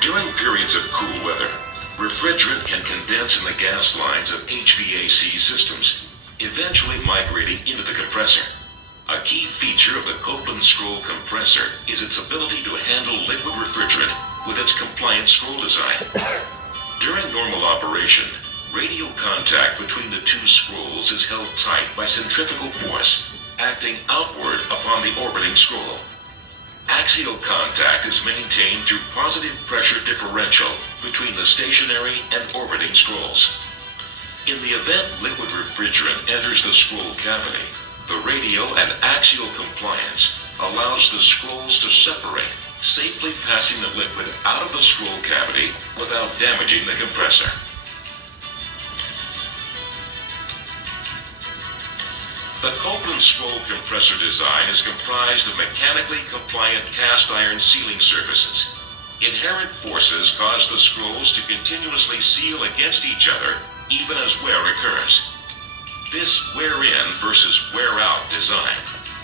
During periods of cool weather, refrigerant can condense in the gas lines of HVAC systems, eventually migrating into the compressor. A key feature of the Copeland scroll compressor is its ability to handle liquid refrigerant with its compliant scroll design. During normal operation, radial contact between the two scrolls is held tight by centrifugal force, acting outward upon the orbiting scroll. Axial contact is maintained through positive pressure differential between the stationary and orbiting scrolls. In the event liquid refrigerant enters the scroll cavity, the radial and axial compliance allows the scrolls to separate, safely passing the liquid out of the scroll cavity without damaging the compressor. The Copeland scroll compressor design is comprised of mechanically compliant cast iron sealing surfaces. Inherent forces cause the scrolls to continuously seal against each other even as wear occurs. This wear-in versus wear-out design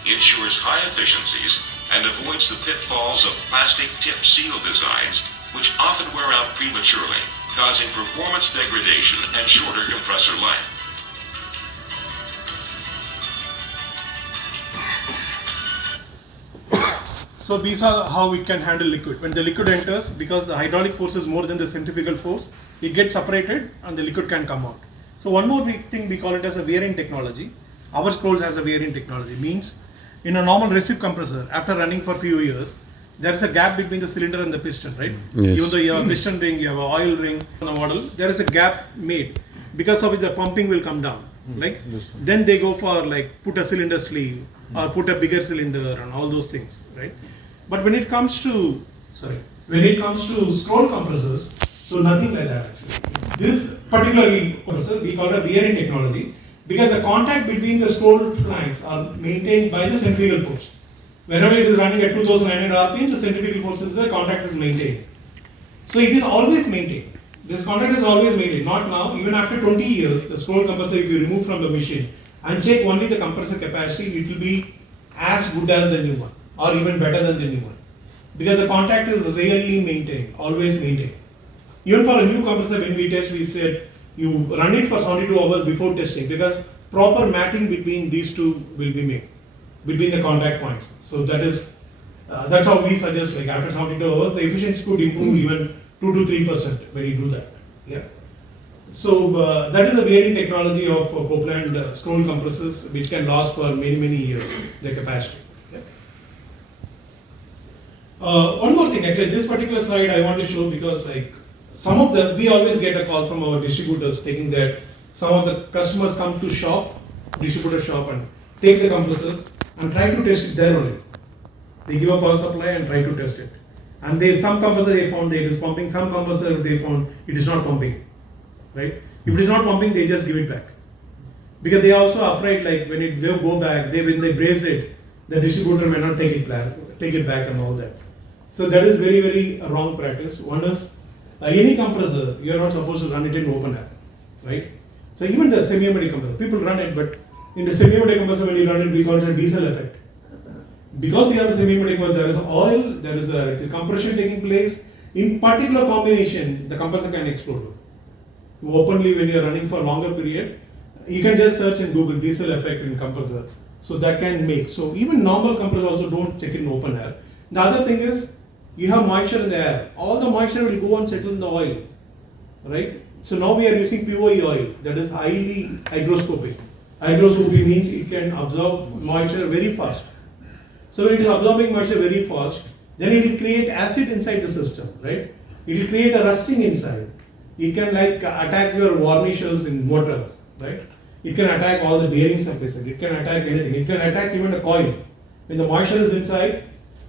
ensures high efficiencies and avoids the pitfalls of plastic tip seal designs, which often wear out prematurely, causing performance degradation and shorter compressor life. So these are how it can handle liquid. When the liquid enters, because the hydraulic force is more than the centrifugal force, it gets separated and the liquid can come out. So one more big thing, we call it as a wear-in technology. Our scrolls has a wear-in technology. Means in a normal recip compressor, after running for a few years, there is a gap between the cylinder and the piston, right? Yes. Even though you have a piston ring, you have an oil ring on the model, there is a gap made, because of which the pumping will come down. Like then they go for like put a cylinder sleeve or put a bigger cylinder and all those things, right? But when it comes to scroll compressors, so nothing like that actually. This particularly compressor we call it a wear-in technology, because the contact between the scroll flanks are maintained by the centrifugal force. Whenever it is running at 2900 RPM, the centrifugal force is there, contact is maintained. So it is always maintained. This contact is always maintained, not now, even after 20 years, the scroll compressor, if you remove from the machine and check only the compressor capacity, it will be as good as the new one, or even better than the new one. Because the contact is really maintained, always maintained. Even for a new compressor, when we test, we said you run it for 72 hours before testing, because proper matching between these two will be made, between the contact points. So that is, that's how we suggest, like after 72 hours, the efficiency could improve even 2 to 3% when you do that. Yeah. So that is a wear-in technology of Copeland scroll compressors, which can last for many years, the capacity. Yeah. One more thing, actually, this particular slide I want to show, because like some of the, we always get a call from our distributors taking that some of the customers come to shop, distributor shop, and take the compressor and try to test it there only. They give a power supply and try to test it. And some compressor they found that it is pumping, some compressor they found it is not pumping, right? If it is not pumping, they just give it back. Because they are also afraid, like when it will go back, when they brace it, the distributor may not take it back and all that. So that is very wrong practice. One is, any compressor, you are not supposed to run it in open air, right? So even the semi-automatic compressor, people run it, but in the semi-automatic compressor, when you run it, we call it a diesel effect. Because you have a semi-automatic compressor, there is oil, there is a compression taking place. In particular combination, the compressor can explode. Openly, when you are running for a longer period, you can just search in Google diesel effect in compressor. So that can make. So even normal compressor also don't check it in open air. The other thing is, you have moisture in the air. All the moisture will go and settle in the oil, right? So now we are using POE oil, that is highly hygroscopic. Hygroscopy means it can absorb moisture very fast. So when it is absorbing moisture very fast, then it will create acid inside the system, right? It will create a rusting inside. It can like attack your varnishes in motors, right? It can attack all the bearing surfaces. It can attack anything. It can attack even the coil. When the moisture is inside,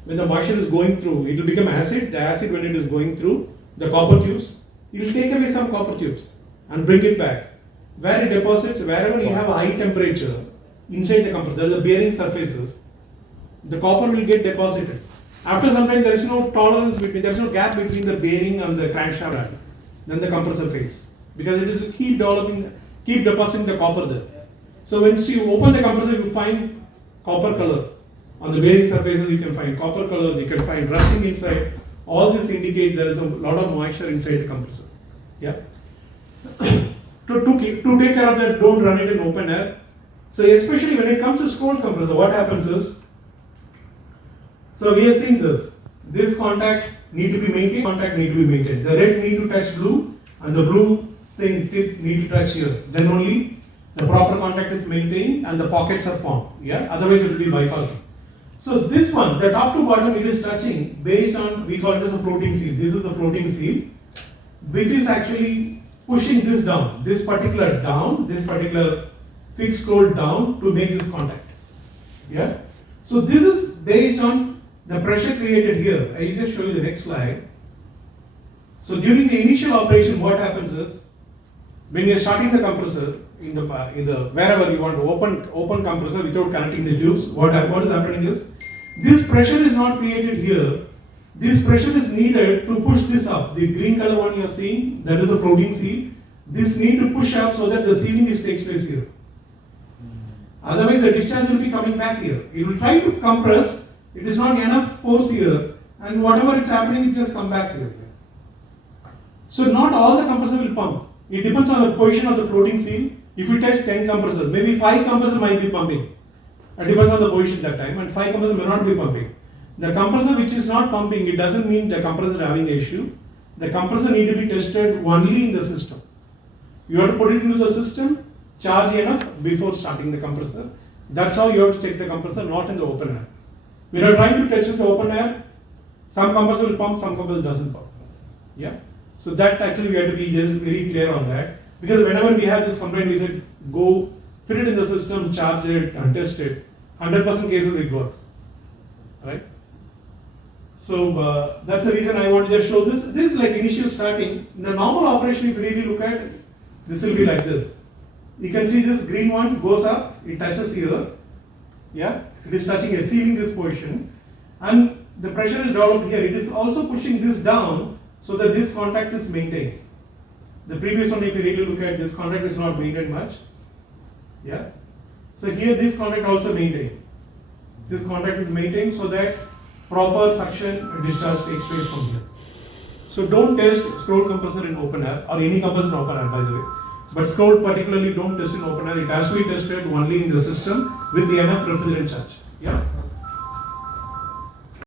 when the moisture is going through, it will become acid. The acid, when it is going through the copper tubes, it will take away some copper tubes and bring it back. Where it deposits, wherever you have a high temperature inside the compressor, the bearing surfaces, the copper will get deposited. After some time, there is no tolerance between, there is no gap between the bearing and the crankshaft. Then the compressor fails, because it is keep depositing the copper there. So when you open the compressor, you find copper color. On the bearing surfaces, you can find copper color, you can find rusting inside. all this indicates there is a lot of moisture inside the compressor. Yeah. to take care of that, don't run it in open air. So especially when it comes to scroll compressor, what happens is, so we have seen this. This contact need to be maintained, contact need to be maintained. The red need to touch blue, and the blue thing tip need to touch here. Then only the proper contact is maintained and the pockets are formed. Yeah, otherwise it will be bypassing. So this one, the top to bottom, it is touching based on, we call it as a floating seal. This is a floating seal, which is actually pushing this down, this particular fixed scroll down to make this contact. Yeah. So this is based on the pressure created here. I will just show you the next slide. So during the initial operation, what happens is, when you are starting the compressor in the wherever you want to open compressor without connecting the tubes, what is happening is, this pressure is not created here. This pressure is needed to push this up. The green color one you are seeing, that is a floating seal. This need to push up so that the sealing takes place here. Otherwise, the discharge will be coming back here. It will try to compress. It is not enough force here, and whatever is happening, it just comes back here. So not all the compressor will pump. It depends on the position of the floating seal. If you test 10 compressors, maybe 5 compressors might be pumping. It depends on the position that time, and 5 compressors may not be pumping. The compressor which is not pumping, it doesn't mean the compressor is having an issue. The compressor need to be tested only in the system. You have to put it into the system, charge enough before starting the compressor. That's how you have to check the compressor, not in the open air. When you are trying to test in the open air, some compressor will pump, some compressor doesn't pump. Yeah. So that actually we have to be just very clear on that, because whenever we have this complaint, we said go fit it in the system, charge it and test it. 100% cases it works, right? So that's the reason I want to just show this. This is like initial starting. In the normal operation, if you really look at, this will be like this. You can see this green one goes up, it touches here. Yeah, it is touching here, sealing this position, and the pressure is developed here. It is also pushing this down so that this contact is maintained. The previous one, if you really look at, this contact is not maintained much. Yeah. So here this contact also maintained. This contact is maintained so that proper suction and discharge takes place from here. So don't test scroll compressor in open air, or any compressor in open air, by the way. But scroll particularly don't test in open air. It has to be tested only in the system with enough refrigerant charge. Yeah.